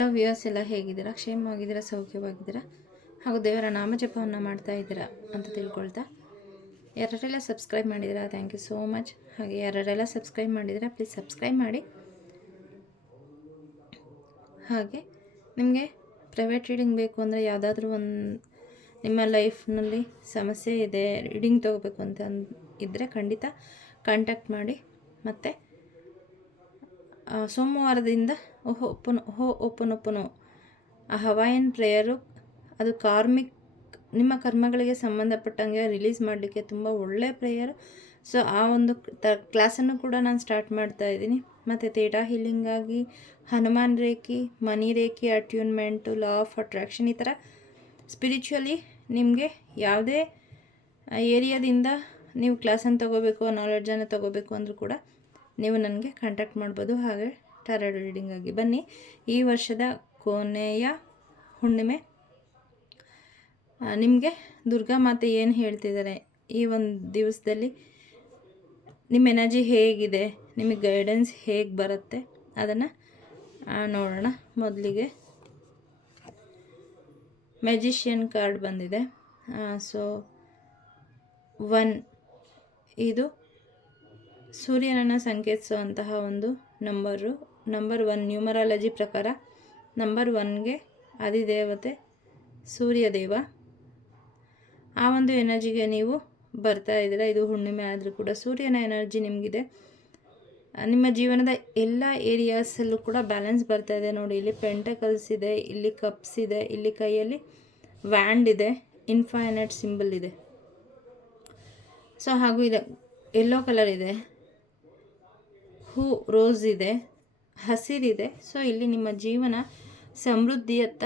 Hello viewers ಎಲ್ಲ ಹೇಗಿದ್ದೀರಾ? ಕ್ಷೇಮವಾಗಿದ್ದೀರಾ? ಸೌಖ್ಯವಾಗಿದ್ದೀರಾ? ಹಾಗೂ ದೇವರ ನಾಮಜಪವನ್ನು ಮಾಡ್ತಾ ಇದ್ದೀರಾ ಅಂತ ತಿಳ್ಕೊಳ್ತಾ? ಯಾರೆಲ್ಲ ಸಬ್ಸ್ಕ್ರೈಬ್ ಮಾಡಿದ್ದೀರಾ? Thank you so much. ಹಾಗೆ ಯಾರೆಲ್ಲ ಸಬ್ಸ್ಕ್ರೈಬ್ ಮಾಡಿದಿರಾ ಪ್ಲೀಸ್ ಸಬ್ಸ್ಕ್ರೈಬ್ ಮಾಡಿ. ಹಾಗೆ ನಿಮಗೆ ಪ್ರೈವೇಟ್ ರೀಡಿಂಗ್ ಬೇಕು ಅಂದರೆ ಯಾವುದಾದ್ರೂ ಒಂದು ನಿಮ್ಮ ಲೈಫ್ನಲ್ಲಿ ಸಮಸ್ಯೆ ಇದೆ, ರೀಡಿಂಗ್ ತೊಗೋಬೇಕು ಅಂತ ಇದ್ದರೆ ಖಂಡಿತ ಕಾಂಟ್ಯಾಕ್ಟ್ ಮಾಡಿ. ಮತ್ತು ಸೋಮವಾರದಿಂದ ಓಹೋ ಒಪ್ಪನು ಓಪನ್ ಒಪ್ಪನು ಆ ಹವಾಯನ್ ಪ್ರೇಯರು ಅದು ಕಾರ್ಮಿಕ್, ನಿಮ್ಮ ಕರ್ಮಗಳಿಗೆ ಸಂಬಂಧಪಟ್ಟಂಗೆ ರಿಲೀಸ್ ಮಾಡಲಿಕ್ಕೆ ತುಂಬ ಒಳ್ಳೆಯ ಪ್ರೇಯರು ಸೊ ಆ ಒಂದು ತ ಕ್ಲಾಸನ್ನು ಕೂಡ ನಾನು ಸ್ಟಾರ್ಟ್ ಮಾಡ್ತಾ ಇದ್ದೀನಿ. ಮತ್ತು theta ಹೀಲಿಂಗಾಗಿ Hanuman reiki money reiki attunement law of attraction ಈ ಥರ ಸ್ಪಿರಿಚುವಲಿ ನಿಮಗೆ ಯಾವುದೇ ಏರಿಯಾದಿಂದ ನೀವು ಕ್ಲಾಸನ್ನು ತೊಗೋಬೇಕು ನಾಲೆಡ್ಜನ್ನು ತೊಗೋಬೇಕು ಅಂದರೂ ಕೂಡ ನೀವು ನನಗೆ ಕಾಂಟ್ಯಾಕ್ಟ್ ಮಾಡ್ಬೋದು. ಹಾಗೆ ಟ್ಯಾರಾಡ್ ರೀಡಿಂಗ್ ಆಗಿ. ಬನ್ನಿ. ಈ ವರ್ಷದ ಕೊನೆಯ ಹುಣ್ಣಿಮೆ. ನಿಮಗೆ ದುರ್ಗಾ ಮಾತೆ ಏನು ಹೇಳ್ತಿದ್ದಾರೆ? ಈ ಒಂದು ದಿವಸದಲ್ಲಿ ನಿಮ್ಮ ಎನರ್ಜಿ ಹೇಗಿದೆ? ನಿಮಗೆ ಗೈಡೆನ್ಸ್ ಹೇಗೆ ಬರುತ್ತೆ? ಅದನ್ನು ನೋಡೋಣ. ಮೊದಲಿಗೆ ಮೆಜಿಷಿಯನ್ ಕಾರ್ಡ್ ಬಂದಿದೆ. ಸೊ ಒನ್ ಇದು ಸೂರ್ಯನನ್ನು ಸಂಕೇತಿಸುವಂತಹ ಒಂದು ನಂಬರು. ನಂಬರ್ ಒನ್, ನ್ಯೂಮರಾಲಜಿ ಪ್ರಕಾರ ನಂಬರ್ ಒನ್ಗೆ ಅಧಿದೇವತೆ ಸೂರ್ಯದೇವ. ಆ ಒಂದು ಎನರ್ಜಿಗೆ ನೀವು ಬರ್ತಾ ಇದ್ದೀರಾ. ಇದು ಹುಣ್ಣಿಮೆ ಆದರೂ ಕೂಡ ಸೂರ್ಯನ ಎನರ್ಜಿ ನಿಮಗಿದೆ. ನಿಮ್ಮ ಜೀವನದ ಎಲ್ಲ ಏರಿಯಾಸಲ್ಲೂ ಕೂಡ ಬ್ಯಾಲೆನ್ಸ್ ಬರ್ತಾ ಇದೆ. ನೋಡಿ, ಇಲ್ಲಿ ಪೆಂಟಕಲ್ಸ್ ಇದೆ, ಇಲ್ಲಿ ಕಪ್ಸ್ ಇದೆ, ಇಲ್ಲಿ ಕೈಯಲ್ಲಿ ವ್ಯಾಂಡ್ ಇದೆ ಇನ್ಫೈನೈಟ್ ಸಿಂಬಲ್ ಇದೆ. ಸೊ ಹಾಗೂ ಇದೆ ಎಲ್ಲೋ ಕಲರ್ ಇದೆ. ಹೂ ರೋಸ್ ಇದೆ ಹಸಿರಿದೆ. ಸೊ, ಇಲ್ಲಿ ನಿಮ್ಮ ಜೀವನ ಸಮೃದ್ಧಿಯತ್ತ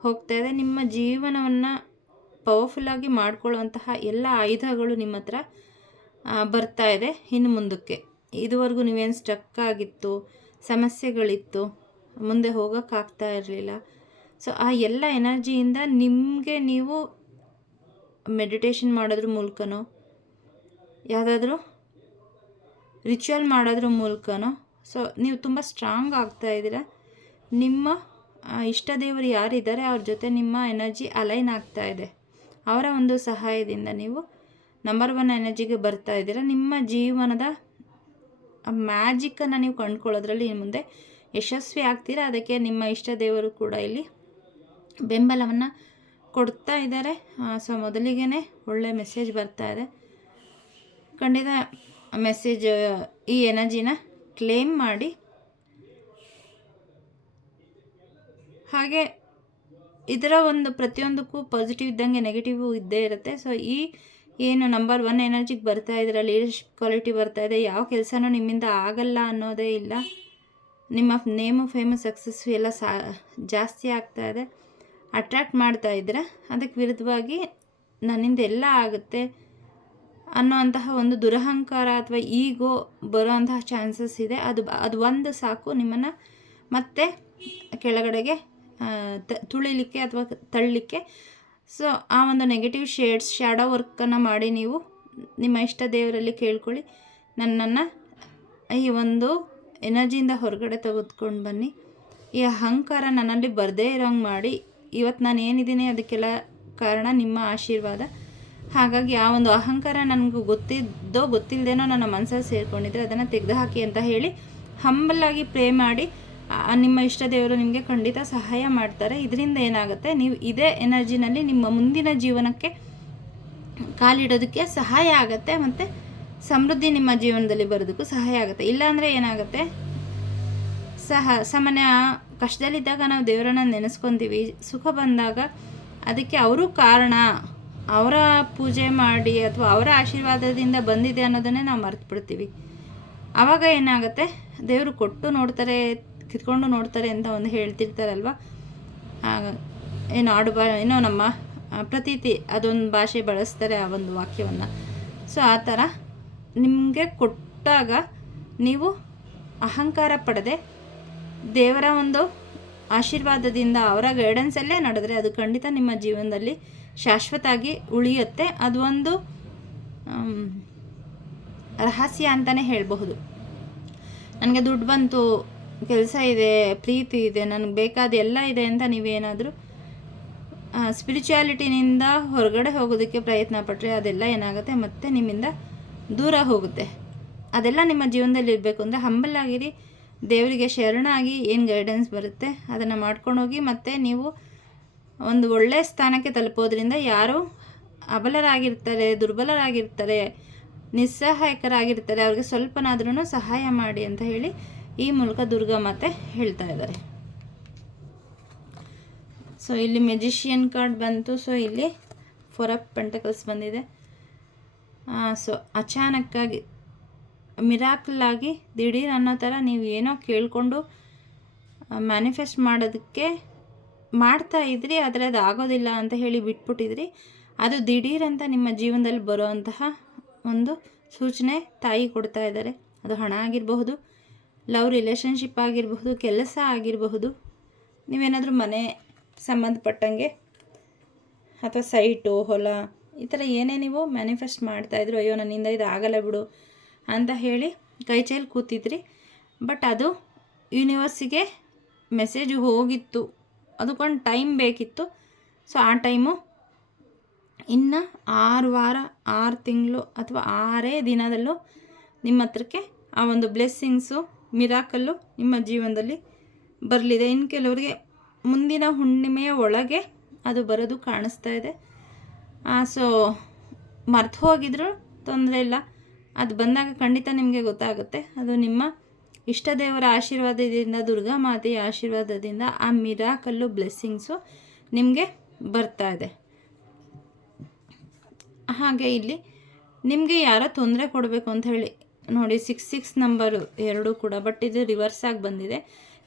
ಹೋಗ್ತಾ ಇದೆ. ನಿಮ್ಮ ಜೀವನವನ್ನು ಪವರ್ಫುಲ್ಲಾಗಿ ಮಾಡ್ಕೊಳ್ಳುವಂತಹ ಎಲ್ಲ ಆಯುಧಗಳು ನಿಮ್ಮ ಹತ್ರ ಬರ್ತಾ ಇದೆ ಇನ್ನು ಮುಂದಕ್ಕೆ. ಇದುವರೆಗೂ ನೀವೇನು ಸ್ಟಕ್ ಆಗಿತ್ತು, ಸಮಸ್ಯೆಗಳಿತ್ತು, ಮುಂದೆ ಹೋಗೋಕ್ಕಾಗ್ತಾ ಇರಲಿಲ್ಲ. ಸೊ, ಆ ಎಲ್ಲ ಎನರ್ಜಿಯಿಂದ ನಿಮಗೆ ನೀವು ಮೆಡಿಟೇಷನ್ ಮಾಡೋದ್ರ ಮೂಲಕನೋ, ಯಾವುದಾದ್ರೂ ರಿಚುವಲ್ ಮಾಡೋದ್ರ ಮೂಲಕನೋ? ಸೊ ನೀವು ತುಂಬ ಸ್ಟ್ರಾಂಗ್ ಆಗ್ತಾ ಇದ್ದೀರ. ನಿಮ್ಮ ಇಷ್ಟ ದೇವರು ಯಾರಿದ್ದಾರೆ, ಅವ್ರ ಜೊತೆ ನಿಮ್ಮ ಎನರ್ಜಿ ಅಲೈನ್ ಆಗ್ತಾ ಇದೆ. ಅವರ ಒಂದು ಸಹಾಯದಿಂದ ನೀವು ನಂಬರ್ ಒನ್ ಎನರ್ಜಿಗೆ ಬರ್ತಾ ಇದ್ದೀರ. ನಿಮ್ಮ ಜೀವನದ ಮ್ಯಾಜಿಕ್ಕನ್ನು ನೀವು ಕಂಡುಕೊಳ್ಳೋದ್ರಲ್ಲಿ ಮುಂದೆ ಯಶಸ್ವಿ ಆಗ್ತೀರಾ? ಅದಕ್ಕೆ ನಿಮ್ಮ ಇಷ್ಟ ದೇವರು ಕೂಡ ಇಲ್ಲಿ ಬೆಂಬಲವನ್ನು ಕೊಡ್ತಾ ಇದ್ದಾರೆ. ಸೊ ಮೊದಲಿಗೆ ಒಳ್ಳೆ ಮೆಸೇಜ್ ಬರ್ತಾ ಇದೆ. ಖಂಡಿತ ಮೆಸೇಜ್, ಈ ಎನರ್ಜಿನ ಕ್ಲೇಮ್ ಮಾಡಿ. ಹಾಗೆ ಇದರ ಒಂದು ಪ್ರತಿಯೊಂದಕ್ಕೂ ಪಾಸಿಟಿವ್ ಇದ್ದಂಗೆ ನೆಗೆಟಿವ್ ಇದ್ದೇ ಇರುತ್ತೆ. ಸೊ ಈ ಏನು ನಂಬರ್ ಒನ್ ಎನರ್ಜಿಗೆ ಬರ್ತಾ ಇದ್ದೀರ ಲೀಡರ್ಶಿಪ್ ಕ್ವಾಲಿಟಿ ಬರ್ತಾ ಇದೆ, ಯಾವ ಕೆಲಸನೂ ನಿಮ್ಮಿಂದ ಆಗಲ್ಲ ಅನ್ನೋದೇ ಇಲ್ಲ. ನಿಮ್ಮ ನೇಮು ಫೇಮಸ್ ಸಕ್ಸಸ್ ಎಲ್ಲ ಸಾ, ಜಾಸ್ತಿ ಆಗ್ತಾ ಇದೆ. ಅಟ್ರ್ಯಾಕ್ಟ್ ಮಾಡ್ತಾ ಇದ್ರೆ ಅದಕ್ಕೆ ವಿರುದ್ಧವಾಗಿ ನನ್ನಿಂದ ಎಲ್ಲ ಆಗುತ್ತೆ. ಅನ್ನೋಂತಹ ಒಂದು ದುರಹಂಕಾರ ಅಥವಾ ಈಗೋ ಬರುವಂತಹ ಚಾನ್ಸಸ್ ಇದೆ. ಅದು ಅದು ಒಂದು ಸಾಕು ನಿಮ್ಮನ್ನು ಮತ್ತೆ ಕೆಳಗಡೆಗೆ ತುಳಿಲಿಕ್ಕೆ ಅಥವಾ ತಳ್ಳಲಿಕ್ಕೆ ಸೊ ಆ ಒಂದು ನೆಗೆಟಿವ್ ಶೇಡ್ಸ್ ಶ್ಯಾಡೋ ವರ್ಕನ್ನು ಮಾಡಿ ನೀವು ನಿಮ್ಮ ಇಷ್ಟ ದೇವರಲ್ಲಿ ಕೇಳ್ಕೊಳ್ಳಿ. ನನ್ನನ್ನು ಈ ಒಂದು ಎನರ್ಜಿಯಿಂದ ಹೊರಗಡೆ ತೆಗೆದುಕೊಂಡು ಬನ್ನಿ. ಈ ಅಹಂಕಾರ ನನ್ನಲ್ಲಿ ಬರದೇ ಇರೋಂಗೆ ಮಾಡಿ. ಇವತ್ತು ನಾನು ಏನಿದ್ದೀನಿ ಅದಕ್ಕೆಲ್ಲ ಕಾರಣ ನಿಮ್ಮ ಆಶೀರ್ವಾದ. ಹಾಗಾಗಿ ಆ ಒಂದು ಅಹಂಕಾರ ನನಗೆ ಗೊತ್ತಿದ್ದೋ ಗೊತ್ತಿಲ್ಲದೇನೋ ನನ್ನ ಮನಸ್ಸಲ್ಲಿ ಸೇರಿಕೊಂಡಿದ್ರೆ ಅದನ್ನು ತೆಗೆದುಹಾಕಿ ಅಂತ ಹೇಳಿ ಹಂಬಲಾಗಿ ಪ್ರೇ ಮಾಡಿ ನಿಮ್ಮ ಇಷ್ಟ ದೇವರು ನಿಮಗೆ ಖಂಡಿತ ಸಹಾಯ ಮಾಡ್ತಾರೆ. ಇದರಿಂದ ಏನಾಗುತ್ತೆ? ನೀವು ಇದೇ ಎನರ್ಜಿನಲ್ಲಿ ನಿಮ್ಮ ಮುಂದಿನ ಜೀವನಕ್ಕೆ ಕಾಲಿಡೋದಕ್ಕೆ ಸಹಾಯ ಆಗುತ್ತೆ ಮತ್ತು ಸಮೃದ್ಧಿ ನಿಮ್ಮ ಜೀವನದಲ್ಲಿ ಬರೋದಕ್ಕೂ ಸಹಾಯ ಆಗುತ್ತೆ. ಇಲ್ಲಾಂದರೆ ಏನಾಗುತ್ತೆ? ಸಹ, ಸಾಮಾನ್ಯ ಕಷ್ಟದಲ್ಲಿದ್ದಾಗ ನಾವು ದೇವರನ್ನ ನೆನೆಸ್ಕೊತೀವಿ. ಸುಖ ಬಂದಾಗ ಅದಕ್ಕೆ ಅವರು ಕಾರಣ. ಅವರ ಪೂಜೆ ಮಾಡಿ ಅಥವಾ ಅವರ ಆಶೀರ್ವಾದದಿಂದ ಬಂದಿದೆ ಅನ್ನೋದನ್ನೇ ನಾವು ಮರ್ತು ಬಿಡ್ತೀವಿ ಆವಾಗ ಏನಾಗುತ್ತೆ? ದೇವರು ಕೊಟ್ಟು ನೋಡ್ತಾರೆ, ಕಿತ್ಕೊಂಡು ನೋಡ್ತಾರೆ ಅಂತ ಒಂದು ಹೇಳ್ತಿರ್ತಾರಲ್ವ? ಏನು ಆಡು ಬಾ, ಏನೋ ನಮ್ಮ ಪ್ರತೀತಿ, ಅದೊಂದು ಭಾಷೆ ಬಳಸ್ತಾರೆ ಆ ಒಂದು ವಾಕ್ಯವನ್ನು. ಸೊ, ಆ ಥರ ನಿಮಗೆ ಕೊಟ್ಟಾಗ ನೀವು ಅಹಂಕಾರ ಪಡೆದೆ ದೇವರ ಒಂದು ಆಶೀರ್ವಾದದಿಂದ ಅವರ ಗೈಡೆನ್ಸಲ್ಲೇ ನಡೆದ್ರೆ ಅದು ಖಂಡಿತ ನಿಮ್ಮ ಜೀವನದಲ್ಲಿ ಶಾಶ್ವತವಾಗಿ ಉಳಿಯುತ್ತೆ. ಅದು ಒಂದು ರಹಸ್ಯ ಅಂತಲೇ ಹೇಳಬಹುದು. ನನಗೆ ದುಡ್ಡು ಬಂತು, ಕೆಲಸ ಇದೆ, ಪ್ರೀತಿ ಇದೆ, ನನಗೆ ಬೇಕಾದ ಎಲ್ಲ ಇದೆ ಅಂತ ನೀವೇನಾದರೂ ಸ್ಪಿರಿಚುಯಾಲಿಟಿನಿಂದ ಹೊರಗಡೆ ಹೋಗೋದಕ್ಕೆ ಪ್ರಯತ್ನ ಪಟ್ಟರೆ ಅದೆಲ್ಲ ಏನಾಗುತ್ತೆ, ಮತ್ತೆ ನಿಮ್ಮಿಂದ ದೂರ ಹೋಗುತ್ತೆ. ಅದೆಲ್ಲ ನಿಮ್ಮ ಜೀವನದಲ್ಲಿ ಇರಬೇಕು. ಅಂದರೆ ಹಂಬಲ್ ಆಗಿರಿ, ದೇವರಿಗೆ ಶರಣಾಗಿ ಏನು ಗೈಡೆನ್ಸ್ ಬರುತ್ತೆ, ಅದನ್ನು ಮಾಡ್ಕೊಂಡೋಗಿ ಮತ್ತು ನೀವು ಒಂದು ಒಳ್ಳೆಯ ಸ್ಥಾನಕ್ಕೆ ತಲುಪೋದ್ರಿಂದ ಯಾರು ಅಬಲರಾಗಿರ್ತಾರೆ, ದುರ್ಬಲರಾಗಿರ್ತಾರೆ, ನಿಸ್ಸಹಾಯಕರಾಗಿರ್ತಾರೆ, ಅವ್ರಿಗೆ ಸ್ವಲ್ಪನಾದ್ರೂ ಸಹಾಯ ಮಾಡಿ ಅಂತ ಹೇಳಿ ಈ ಮೂಲಕ ದುರ್ಗಾ ಮಾತೆ ಹೇಳ್ತಾ ಇದ್ದಾರೆ. ಸೊ ಇಲ್ಲಿ ಮೆಜಿಷಿಯನ್ ಕಾರ್ಡ್ ಬಂತು. ಸೊ ಇಲ್ಲಿ ಫೋರ್ ಅಪ್ ಪೆಂಟಕಲ್ಸ್ ಬಂದಿದೆ. ಸೊ ಅಚಾನಕ್ಕಾಗಿ ಮಿರಾಕಲ್ ಆಗಿ ದಿಢೀರ್ ಅನ್ನೋ ಥರ ನೀವು ಏನೋ ಕೇಳಿಕೊಂಡು ಮ್ಯಾನಿಫೆಸ್ಟ್ ಮಾಡೋದಕ್ಕೆ ಮಾಡ್ತಾ ಇದ್ರಿ, ಆದರೆ ಅದು ಆಗೋದಿಲ್ಲ ಅಂತ ಹೇಳಿ ಬಿಟ್ಬಿಟ್ಟಿದ್ರಿ. ಅದು ದಿಢೀರಂತ ನಿಮ್ಮ ಜೀವನದಲ್ಲಿ ಬರೋವಂತಹ ಒಂದು ಸೂಚನೆ ತಾಯಿ ಕೊಡ್ತಾ ಇದ್ದಾರೆ. ಅದು ಹಣ ಆಗಿರಬಹುದು, ಲವ್ ರಿಲೇಷನ್ಶಿಪ್ ಆಗಿರಬಹುದು, ಕೆಲಸ ಆಗಿರಬಹುದು. ನೀವೇನಾದರೂ ಮನೆ ಸಂಬಂಧಪಟ್ಟಂಗೆ ಅಥವಾ ಸೈಟು, ಹೊಲ, ಈ ಥರ ಏನೇ ನೀವು ಮ್ಯಾನಿಫೆಸ್ಟ್ ಮಾಡ್ತಾಯಿದ್ರು ಅಯ್ಯೋ, ನನ್ನಿಂದ ಇದು ಆಗಲ್ಲ ಬಿಡು ಅಂತ ಹೇಳಿ ಕೈ ಚೈಲಿ ಕೂತಿದ್ರಿ. ಬಟ್ ಅದು ಯೂನಿವರ್ಸಿಗೆ ಮೆಸೇಜ್ ಹೋಗಿತ್ತು. ಅದಕ್ಕೊಂದು ಟೈಮ್ ಬೇಕಿತ್ತು. ಸೊ ಆ ಟೈಮು ಇನ್ನು ಆರು ವಾರ, ಆರು ತಿಂಗಳು ಅಥವಾ ಆರೇ ದಿನದಲ್ಲೂ ನಿಮ್ಮ ಹತ್ರಕ್ಕೆ ಆ ಒಂದು ಬ್ಲೆಸ್ಸಿಂಗ್ಸು ಮಿರಾಕಲ್ಲು ನಿಮ್ಮ ಜೀವನದಲ್ಲಿ ಬರಲಿದೆ. ಇನ್ನು ಕೆಲವರಿಗೆ ಮುಂದಿನ ಹುಣ್ಣಿಮೆಯ ಒಳಗೆ ಅದು ಬರೋದು ಕಾಣಿಸ್ತಾ ಇದೆ. ಸೊ ಮರ್ತು ಹೋಗಿದ್ರು ತೊಂದರೆ ಇಲ್ಲ. ಅದು ಬಂದಾಗ ಖಂಡಿತ ನಿಮಗೆ ಗೊತ್ತಾಗುತ್ತೆ. ಅದು ನಿಮ್ಮ ಇಷ್ಟ ದೇವರ ಆಶೀರ್ವಾದದಿಂದ, ದುರ್ಗಾ ಮಾತೆಯ ಆಶೀರ್ವಾದದಿಂದ ಆ ಮಿರಾಕಲ್ಲು ಬ್ಲೆಸ್ಸಿಂಗ್ಸು ನಿಮಗೆ ಬರ್ತಾ ಇದೆ. ಹಾಗೆ ಇಲ್ಲಿ ನಿಮಗೆ ಯಾರೋ ತೊಂದರೆ ಕೊಡಬೇಕು ಅಂತ ಹೇಳಿ, ನೋಡಿ ಸಿಕ್ಸ್ ಸಿಕ್ಸ್ ನಂಬರು ಎರಡೂ ಕೂಡ ಬಟ್ ಇದು ರಿವರ್ಸ್ ಆಗಿ ಬಂದಿದೆ.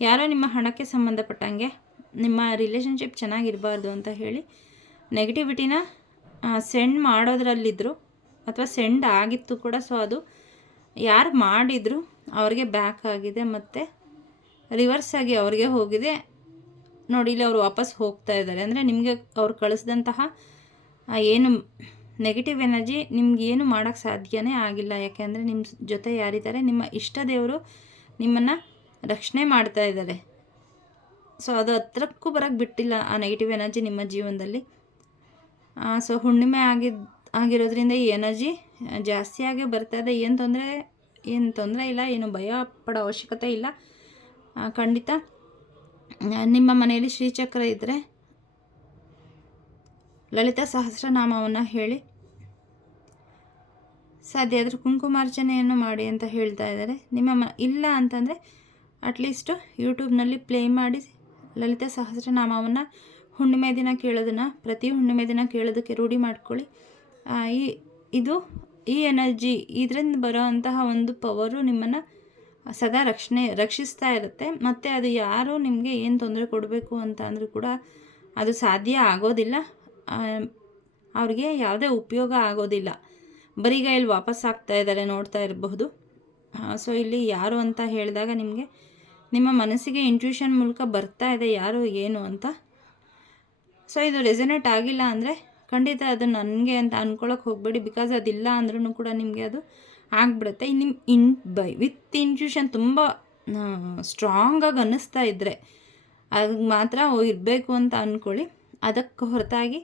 ಯಾರೋ ನಿಮ್ಮ ಹಣಕ್ಕೆ ಸಂಬಂಧಪಟ್ಟಂಗೆ, ನಿಮ್ಮ ರಿಲೇಷನ್ಶಿಪ್ ಚೆನ್ನಾಗಿರಬಾರ್ದು ಅಂತ ಹೇಳಿ ನೆಗೆಟಿವಿಟಿನ ಸೆಂಡ್ ಮಾಡೋದ್ರಲ್ಲಿದ್ದರು ಅಥವಾ ಸೆಂಡ್ ಆಗಿತ್ತು ಕೂಡ ಸೊ ಅದು ಯಾರು ಮಾಡಿದ್ರು ಅವ್ರಿಗೆ ಬ್ಯಾಕ್ ಆಗಿದೆ ಮತ್ತು ರಿವರ್ಸ್ ಆಗಿ ಅವ್ರಿಗೆ ಹೋಗಿದೆ. ನೋಡಿ, ಇಲ್ಲಿ ಅವರು ವಾಪಸ್ ಹೋಗ್ತಾ ಇದ್ದಾರೆ. ಅಂದರೆ ನಿಮಗೆ ಅವ್ರು ಕಳಿಸಿದಂತಹ ಏನು ನೆಗೆಟಿವ್ ಎನರ್ಜಿ ನಿಮ್ಗೆ ಏನು ಮಾಡೋಕ್ಕೆ ಸಾಧ್ಯನೇ ಆಗಿಲ್ಲ. ಯಾಕೆಂದರೆ ನಿಮ್ಮ ಜೊತೆ ಯಾರಿದ್ದಾರೆ, ನಿಮ್ಮ ಇಷ್ಟ ದೇವರು ನಿಮ್ಮನ್ನು ರಕ್ಷಣೆ ಮಾಡ್ತಾ ಇದ್ದಾರೆ. ಸೊ ಅದು ಹತ್ರಕ್ಕೂ ಬರೋಕ್ಕೆ ಬಿಟ್ಟಿಲ್ಲ ಆ ನೆಗೆಟಿವ್ ಎನರ್ಜಿ ನಿಮ್ಮ ಜೀವನದಲ್ಲಿ. ಸೊ ಹುಣ್ಣಿಮೆ ಆಗಿದ್ದು ಆಗಿರೋದ್ರಿಂದ ಈ ಎನರ್ಜಿ ಜಾಸ್ತಿಯಾಗೇ ಬರ್ತಾ ಇದೆ. ಏನು ತೊಂದರೆ ಏನು ತೊಂದರೆ ಇಲ್ಲ, ಏನು ಭಯ ಪಡೋ ಅವಶ್ಯಕತೆ ಇಲ್ಲ. ಖಂಡಿತ. ನಿಮ್ಮ ಮನೆಯಲ್ಲಿ ಶ್ರೀಚಕ್ರ ಇದ್ದರೆ ಲಲಿತಾ ಸಹಸ್ರನಾಮವನ್ನು ಹೇಳಿ. ಸಾಧ್ಯ ಆದರೆ ಕುಂಕುಮಾರ್ಚನೆಯನ್ನು ಮಾಡಿ ಅಂತ ಹೇಳ್ತಾ ಇದ್ದಾರೆ. ನಿಮ್ಮ ಮ, ಇಲ್ಲ ಅಂತಂದರೆ ಅಟ್ಲೀಸ್ಟು ಯೂಟ್ಯೂಬ್ನಲ್ಲಿ ಪ್ಲೇ ಮಾಡಿ ಲಲಿತಾ ಸಹಸ್ರನಾಮವನ್ನು ಹುಣ್ಣಿಮೆ ದಿನ ಕೇಳೋದನ್ನು, ಪ್ರತಿ ಹುಣ್ಣಿಮೆ ದಿನ ಕೇಳೋದಕ್ಕೆ ರೂಢಿ ಮಾಡ್ಕೊಳ್ಳಿ. ಈ, ಇದು ಈ ಎನರ್ಜಿ ಇದರಿಂದ ಬರೋ ಅಂತಹ ಒಂದು ಪವರು ನಿಮ್ಮನ್ನು ಸದಾ ರಕ್ಷಣೆ, ರಕ್ಷಿಸ್ತಾ ಇರುತ್ತೆ. ಮತ್ತು ಅದು ಯಾರು ನಿಮಗೆ ಏನು ತೊಂದರೆ ಕೊಡಬೇಕು ಅಂತ ಅಂದರೂ ಕೂಡ ಅದು ಸಾಧ್ಯ ಆಗೋದಿಲ್ಲ. ಅವ್ರಿಗೆ ಯಾವುದೇ ಉಪಯೋಗ ಆಗೋದಿಲ್ಲ. ಬರಿಗೈಯಲ್ಲಿ ವಾಪಸ್ ಆಗ್ತಾ ಇದ್ದಾರೆ, ನೋಡ್ತಾ ಇರಬಹುದು. ಸೊ ಇಲ್ಲಿ ಯಾರು ಅಂತ ಹೇಳಿದಾಗ ನಿಮಗೆ ನಿಮ್ಮ ಮನಸ್ಸಿಗೆ ಇಂಟ್ಯೂಷನ್ ಮೂಲಕ ಬರ್ತಾ ಇದೆ ಯಾರು, ಏನು ಅಂತ. ಸೊ ಇದು ರೆಸನೇಟ್ ಆಗಿಲ್ಲ ಅಂದರೆ ಖಂಡಿತ ಅದು ನನಗೆ ಅಂತ ಅಂದ್ಕೊಳಕ್ಕೆ ಹೋಗಬೇಡಿ. ಬಿಕಾಸ್ ಅದಿಲ್ಲ ಅಂದ್ರೂ ಕೂಡ ನಿಮಗೆ ಅದು ಆಗಿಬಿಡುತ್ತೆ. ನಿಮ್ಮ ಇನ್, ಬೈ ವಿತ್ ಇಂಟ್ಯೂಷನ್ ತುಂಬ ಸ್ಟ್ರಾಂಗಾಗಿ ಅನ್ನಿಸ್ತಾ ಇದ್ದರೆ ಅದು ಮಾತ್ರ ಇರಬೇಕು ಅಂತ ಅಂದ್ಕೊಳ್ಳಿ ಅದಕ್ಕೆ ಹೊರತಾಗಿ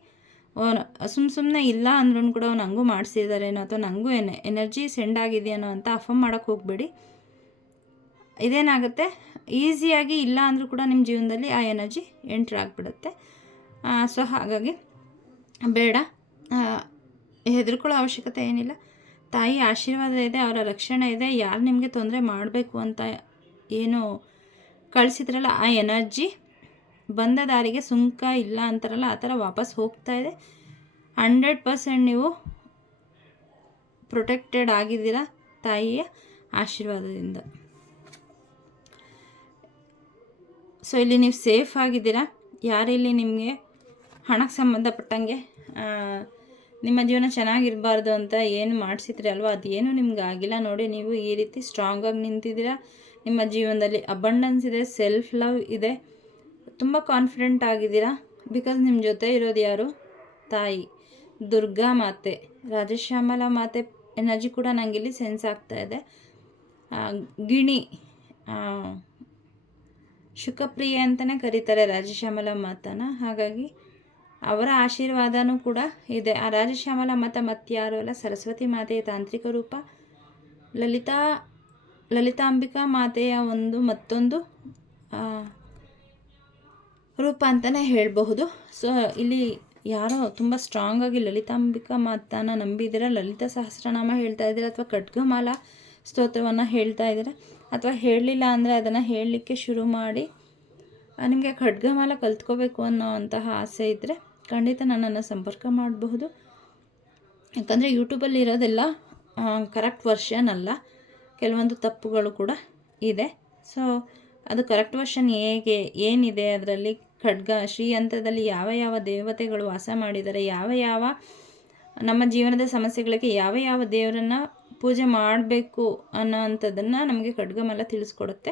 ಸುಮ್ಮ ಸುಮ್ಮನೆ ಇಲ್ಲ ಅಂದ್ರೂ ಕೂಡ ಅವ್ನು ಹಂಗೂ ಮಾಡಿಸಿದಾರೇನೋ ಅಥವಾ ನನಗೂ ಏನೇ ಎನರ್ಜಿ ಸೆಂಡ್ ಆಗಿದೆಯೇನೋ ಅಂತ ಅಫಮ್ ಮಾಡೋಕ್ಕೆ ಹೋಗಬೇಡಿ. ಇದೇನಾಗುತ್ತೆ? ಈಸಿಯಾಗಿ ಇಲ್ಲ ಅಂದರೂ ಕೂಡ ನಿಮ್ಮ ಜೀವನದಲ್ಲಿ ಆ ಎನರ್ಜಿ ಎಂಟ್ರ್ ಆಗಿಬಿಡುತ್ತೆ. ಸೊ ಹಾಗಾಗಿ ಬೇಡ. ಹೆದರ್ಕೊಳ್ಳೋ ಅವಶ್ಯಕತೆ ಏನಿಲ್ಲ. ತಾಯಿ ಆಶೀರ್ವಾದ ಇದೆ, ಅವರ ರಕ್ಷಣೆ ಇದೆ, ಯಾರು ನಿಮಗೆ ತೊಂದರೆ ಮಾಡಬೇಕು ಅಂತ ಏನು ಕಳಿಸಿದ್ರಲ್ಲ ಆ ಎನರ್ಜಿ? ಬಂದ ದಾರಿಗೆ ಸುಂಕ ಇಲ್ಲ ಅಂತಾರಲ್ಲ, ಆ ಥರ ವಾಪಸ್ ಹೋಗ್ತಾ ಇದೆ. ಹಂಡ್ರೆಡ್ ಪರ್ಸೆಂಟ್ ನೀವು ಪ್ರೊಟೆಕ್ಟೆಡ್ ಆಗಿದ್ದೀರ ತಾಯಿಯ ಆಶೀರ್ವಾದದಿಂದ? ಸೊ, ಇಲ್ಲಿ ನೀವು ಸೇಫ್ ಆಗಿದ್ದೀರಾ? ಯಾರಿಲ್ಲಿ ನಿಮಗೆ ಹಣಕ್ಕೆ ಸಂಬಂಧಪಟ್ಟಂಗೆ ನಿಮ್ಮ ಜೀವನ ಚೆನ್ನಾಗಿರಬಾರ್ದು ಅಂತ ಏನು ಮಾಡಿಸಿದ್ರಿ ಅಲ್ವಾ? ಅದೇನು ನಿಮ್ಗೆ ಆಗಿಲ್ಲ? ನೋಡಿ, ನೀವು ಈ ರೀತಿ ಸ್ಟ್ರಾಂಗಾಗಿ ನಿಂತಿದ್ದೀರಾ. ನಿಮ್ಮ ಜೀವನದಲ್ಲಿ ಅಬಂಡನ್ಸ್ ಇದೆ ಸೆಲ್ಫ್ ಲವ್ ಇದೆ. ತುಂಬ ಕಾನ್ಫಿಡೆಂಟ್ ಆಗಿದ್ದೀರಾ? ಬಿಕಾಸ್ ನಿಮ್ಮ ಜೊತೆ ಇರೋದು ಯಾರು? ತಾಯಿ. ದುರ್ಗಾ ಮಾತೆ. ರಾಜಶ್ಯಾಮಲ ಮಾತೆ ಎನರ್ಜಿ ಕೂಡ ನನಗಿಲ್ಲಿ ಸೆನ್ಸ್ ಆಗ್ತಾ ಇದೆ. ಗಿಣಿ ಶುಕಪ್ರಿಯೆ ಅಂತಲೇ ಕರೀತಾರೆ ರಾಜಶ್ಯಾಮಲ ಮಾತನ. ಹಾಗಾಗಿ ಅವರ ಆಶೀರ್ವಾದನೂ ಕೂಡ ಇದೆ. ಆ ರಾಜಶ್ಯಾಮಲ ಮತ ಮತ್ತಾರು ಅಲ್ಲ ಸರಸ್ವತಿ ಮಾತೆಯ ತಾಂತ್ರಿಕ ರೂಪ, ಲಲಿತಾ, ಲಲಿತಾಂಬಿಕಾ ಮಾತೆಯ ಒಂದು ಮತ್ತೊಂದು ರೂಪ ಅಂತಲೇ ಹೇಳಬಹುದು. ಸೊ ಇಲ್ಲಿ ಯಾರೋ ತುಂಬ ಸ್ಟ್ರಾಂಗಾಗಿ ಲಲಿತಾಂಬಿಕಾ ಮಾತಾನ ನಂಬಿದ್ದೀರಾ ಲಲಿತಾ ಸಹಸ್ರನಾಮ ಹೇಳ್ತಾ ಇದ್ದೀರಾ? ಅಥವಾ ಖಡ್ಗಮಾಲ ಸ್ತೋತ್ರವನ್ನು ಹೇಳ್ತಾ ಇದ್ದೀರಾ? ಅಥವಾ ಹೇಳಲಿಲ್ಲ ಅಂದರೆ ಅದನ್ನು ಹೇಳಲಿಕ್ಕೆ ಶುರು ಮಾಡಿ ನಿಮಗೆ ಖಡ್ಗಮಾಲ ಕಲ್ತ್ಕೋಬೇಕು ಅನ್ನೋ ಅಂತಹ ಆಸೆ ಇದ್ದರೆ ಖಂಡಿತ ನನ್ನನ್ನು ಸಂಪರ್ಕ ಮಾಡಬಹುದು. ಯಾಕಂದರೆ ಯೂಟ್ಯೂಬಲ್ಲಿ ಇರೋದೆಲ್ಲ ಕರೆಕ್ಟ್ ವರ್ಷನ್ ಅಲ್ಲ. ಕೆಲವೊಂದು ತಪ್ಪುಗಳು ಕೂಡ ಇದೆ. ಸೊ ಅದು ಕರೆಕ್ಟ್ ವರ್ಷನ್ ಹೇಗೆ, ಏನಿದೆ ಅದರಲ್ಲಿ ಖಡ್ಗ ಶ್ರೀ ಹಂತದಲ್ಲಿ ಯಾವ ಯಾವ ದೇವತೆಗಳು ವಾಸ ಮಾಡಿದ್ದಾರೆ, ಯಾವ ಯಾವ ನಮ್ಮ ಜೀವನದ ಸಮಸ್ಯೆಗಳಿಗೆ ಯಾವ ಯಾವ ದೇವರನ್ನು ಪೂಜೆ ಮಾಡಬೇಕು ಅನ್ನೋ ಅಂಥದ್ದನ್ನು ನಮಗೆ ಖಡ್ಗಮಲ್ಲ ತಿಳಿಸ್ಕೊಡುತ್ತೆ.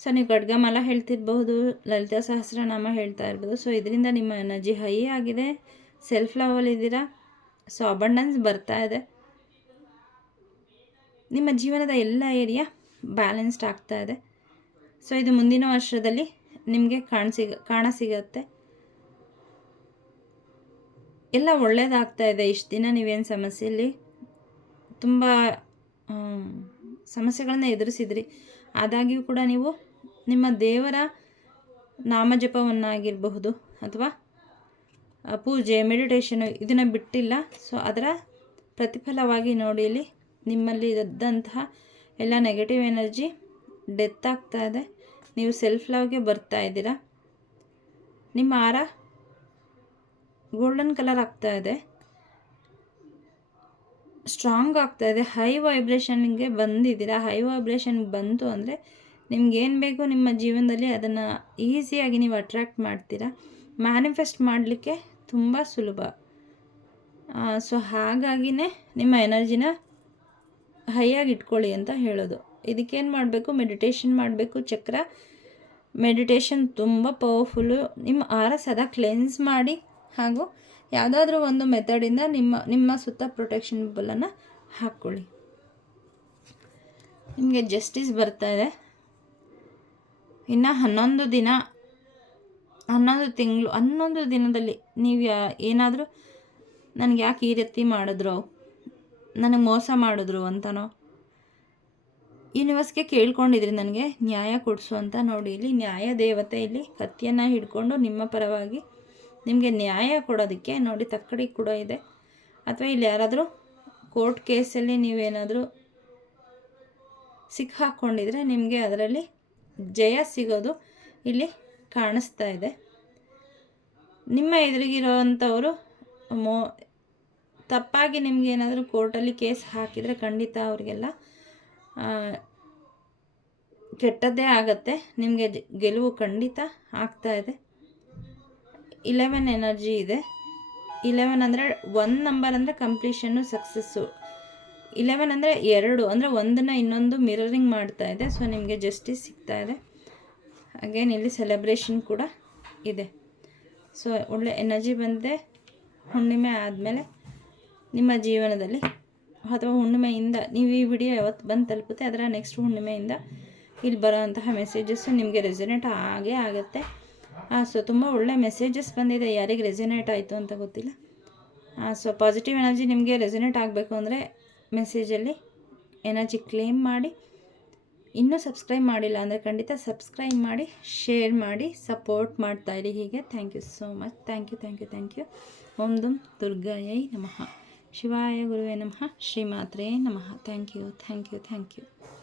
ಸೊ ನೀವು ಖಡ್ಗಮಾಲ ಹೇಳ್ತಿರ್ಬಹುದು, ಲಲಿತಾ ಸಹಸ್ರನಾಮ ಹೇಳ್ತಾ ಇರ್ಬೋದು. ಸೊ ಇದರಿಂದ ನಿಮ್ಮ ಎನರ್ಜಿ ಹೈ ಆಗಿದೆ ಸೆಲ್ಫ್ ಲವಲ್ ಇದ್ದೀರಾ? ಸೊ ಅಬಂಡೆನ್ಸ್ ಬರ್ತಾ ಇದೆ. ನಿಮ್ಮ ಜೀವನದ ಎಲ್ಲ ಏರಿಯಾ ಬ್ಯಾಲೆನ್ಸ್ಡ್ ಆಗ್ತಾ ಇದೆ. ಸೊ ಇದು ಮುಂದಿನ ವರ್ಷದಲ್ಲಿ ನಿಮಗೆ ಕಾಣಸಿಗ ಕಾಣ ಸಿಗತ್ತೆ. ಎಲ್ಲ ಒಳ್ಳೇದಾಗ್ತಾ ಇದೆ. ಇಷ್ಟು ದಿನ ನೀವೇನು ಸಮಸ್ಯೆಯಲ್ಲಿ ತುಂಬ ಸಮಸ್ಯೆಗಳನ್ನ ಎದುರಿಸಿದ್ರಿ. ಆದಾಗ್ಯೂ ಕೂಡ ನೀವು ನಿಮ್ಮ ದೇವರ ನಾಮಜಪವನ್ನಾಗಿರಬಹುದು ಅಥವಾ ಪೂಜೆ ಮೆಡಿಟೇಷನು ಇದನ್ನು ಬಿಟ್ಟಿಲ್ಲ. ಸೊ ಅದರ ಪ್ರತಿಫಲವಾಗಿ ನೋಡಿ ಇಲ್ಲಿ ನಿಮ್ಮಲ್ಲಿ ಇದ್ದಂತಹ ಎಲ್ಲ ನೆಗೆಟಿವ್ ಎನರ್ಜಿ ಡೆತ್ ಆಗ್ತಾ ಇದೆ. ನೀವು ಸೆಲ್ಫ್ ಲವ್ಗೆ ಬರ್ತಾ ಇದ್ದೀರಾ. ನಿಮ್ಮ ಆರ ಗೋಲ್ಡನ್ ಕಲರ್ ಆಗ್ತಾ ಇದೆ. ಸ್ಟ್ರಾಂಗ್ ಆಗ್ತಾ ಇದೆ. ಹೈ ವೈಬ್ರೇಷನ್ಗೆ ಬಂದಿದ್ದೀರಾ. ಹೈ ವೈಬ್ರೇಷನ್ ಬಂತು ಅಂದರೆ ನಿಮ್ಗೆ ಏನು ಬೇಕು ನಿಮ್ಮ ಜೀವನದಲ್ಲಿ ಅದನ್ನು ಈಸಿಯಾಗಿ ನೀವು ಅಟ್ರ್ಯಾಕ್ಟ್ ಮಾಡ್ತೀರಾ? ಮ್ಯಾನಿಫೆಸ್ಟ್ ಮಾಡಲಿಕ್ಕೆ ತುಂಬ ಸುಲಭ. ಸೊ ಹಾಗಾಗಿನೇ ನಿಮ್ಮ ಎನರ್ಜಿನ ಹೈಯಾಗಿ ಇಟ್ಕೊಳ್ಳಿ ಅಂತ ಹೇಳೋದು. ಇದಕ್ಕೇನು ಮಾಡಬೇಕು? ಮೆಡಿಟೇಷನ್ ಮಾಡಬೇಕು ಚಕ್ರ. ಮೆಡಿಟೇಷನ್ ತುಂಬ ಪವರ್ಫುಲ್ಲು. ನಿಮ್ಮ ಆರ ಸದಾ ಕ್ಲೆನ್ಸ್ ಮಾಡಿ ಹಾಗೂ ಯಾವುದಾದ್ರೂ ಒಂದು ಮೆಥಡಿಂದ ನಿಮ್ಮ ನಿಮ್ಮ ಸುತ್ತ ಪ್ರೊಟೆಕ್ಷನ್ ಬಲನ್ನು ಹಾಕ್ಕೊಳ್ಳಿ. ನಿಮಗೆ ಜಸ್ಟಿಸ್ ಬರ್ತಾ ಇದೆ. ಇನ್ನು ಹನ್ನೊಂದು ದಿನ, ಹನ್ನೊಂದು ತಿಂಗಳು, ಹನ್ನೊಂದು ದಿನದಲ್ಲಿ ನೀವು ಏನಾದರೂ ನನಗೆ ಯಾಕೆ ಈ ರೀತಿ ಮಾಡಿದ್ರು? ನನಗೆ ಮೋಸ ಮಾಡಿದ್ರು ಅಂತನೋ? ಯೂನಿವರ್ಸ್ಗೆ ಕೇಳ್ಕೊಂಡಿದ್ರಿ ನನಗೆ, ನ್ಯಾಯ ಕೊಡಿಸು ಅಂತ ನೋಡಿ. ಇಲ್ಲಿ ನ್ಯಾಯ ದೇವತೆ ಇಲ್ಲಿ ಕತ್ತಿಯನ್ನು ಹಿಡ್ಕೊಂಡು ನಿಮ್ಮ ಪರವಾಗಿ ನಿಮಗೆ ನ್ಯಾಯ ಕೊಡೋದಕ್ಕೆ ನೋಡಿ ತಕ್ಕಡಿ ಕೂಡ ಇದೆ. ಅಥವಾ ಇಲ್ಲಿ ಯಾರಾದರೂ ಕೋರ್ಟ್ ಕೇಸಲ್ಲಿ ನೀವೇನಾದರೂ ಸಿಕ್ಕಾಕ್ಕೊಂಡಿದ್ರೆ ನಿಮಗೆ ಅದರಲ್ಲಿ ಜಯ ಸಿಗೋದು ಇಲ್ಲಿ ಕಾಣಿಸ್ತಾ ಇದೆ. ನಿಮ್ಮ ಎದುರಿಗಿರೋವಂಥವರು ಮೋ, ತಪ್ಪಾಗಿ ನಿಮ್ಗೆ ಏನಾದರೂ ಕೋರ್ಟಲ್ಲಿ ಕೇಸ್ ಹಾಕಿದರೆ ಖಂಡಿತ ಅವರಿಗೆಲ್ಲ ಕೆಟ್ಟದ್ದೇ ಆಗತ್ತೆ. ನಿಮಗೆ ಗೆಲುವು ಖಂಡಿತ ಆಗ್ತಾ ಇದೆ. ಇಲೆವೆನ್ ಎನರ್ಜಿ ಇದೆ. ಇಲೆವೆನ್ ಅಂದರೆ ಒನ್ ನಂಬರ್ ಅಂದರೆ ಕಂಪ್ಲೀಷನ್ನು ಸಕ್ಸಸ್ಸು ಇಲೆವೆನ್ ಅಂದರೆ ಎರಡು, ಅಂದರೆ ಒಂದನ್ನು ಇನ್ನೊಂದು ಮಿರರಿಂಗ್ ಮಾಡ್ತಾ ಇದೆ. ಸೊ ನಿಮಗೆ ಜಸ್ಟಿಸ್ ಸಿಗ್ತಾ ಇದೆ. ಅಗೇನ್ ಇಲ್ಲಿ ಸೆಲೆಬ್ರೇಷನ್ ಕೂಡ ಇದೆ. ಸೊ ಒಳ್ಳೆ ಎನರ್ಜಿ ಬಂದಿದೆ. ಹುಣ್ಣಿಮೆ ಆದಮೇಲೆ ನಿಮ್ಮ ಜೀವನದಲ್ಲಿ ಅಥವಾ ಹುಣ್ಣಿಮೆಯಿಂದ, ನೀವು ಈ ವಿಡಿಯೋ ಯಾವತ್ತು ಬಂದು ತಲುಪುತ್ತೆ, ಅದರ ನೆಕ್ಸ್ಟ್ ಹುಣ್ಣಿಮೆಯಿಂದ ಇಲ್ಲಿ ಬರೋವಂತಹ ಮೆಸೇಜಸ್ಸು ನಿಮಗೆ ರೆಸಿನೇಟ್ ಆಗೇ ಆಗುತ್ತೆ. ಹಾಂ ಸೊ ತುಂಬ ಒಳ್ಳೆ ಮೆಸೇಜಸ್ ಬಂದಿದೆ. ಯಾರಿಗೆ ರೆಸಿನೇಟ್ ಆಯಿತು ಅಂತ ಗೊತ್ತಿಲ್ಲ. ಸೊ ಪಾಸಿಟಿವ್ ಎನರ್ಜಿ ನಿಮಗೆ ರೆಸಿನೇಟ್ ಆಗಬೇಕು ಅಂದರೆ ಮೆಸೇಜಲ್ಲಿ ಎನರ್ಜಿ ಕ್ಲೇಮ್ ಮಾಡಿ, ಇನ್ನೂ ಸಬ್ಸ್ಕ್ರೈಬ್ ಮಾಡಿಲ್ಲ ಅಂದರೆ ಖಂಡಿತ ಸಬ್ಸ್ಕ್ರೈಬ್ ಮಾಡಿ ಶೇರ್ ಮಾಡಿ ಸಪೋರ್ಟ್ ಮಾಡ್ತಾ ಇರಿ ಹೀಗೆ. Thank you so much thank you thank you thank you Om ದುಂ ದುರ್ಗಾಯೈ ನಮಃ. ಶಿವಾಯ ಗುರುವೇ ನಮಃ. ಶ್ರೀ ಮಾತ್ರೇ ನಮಃ. Thank you thank you thank you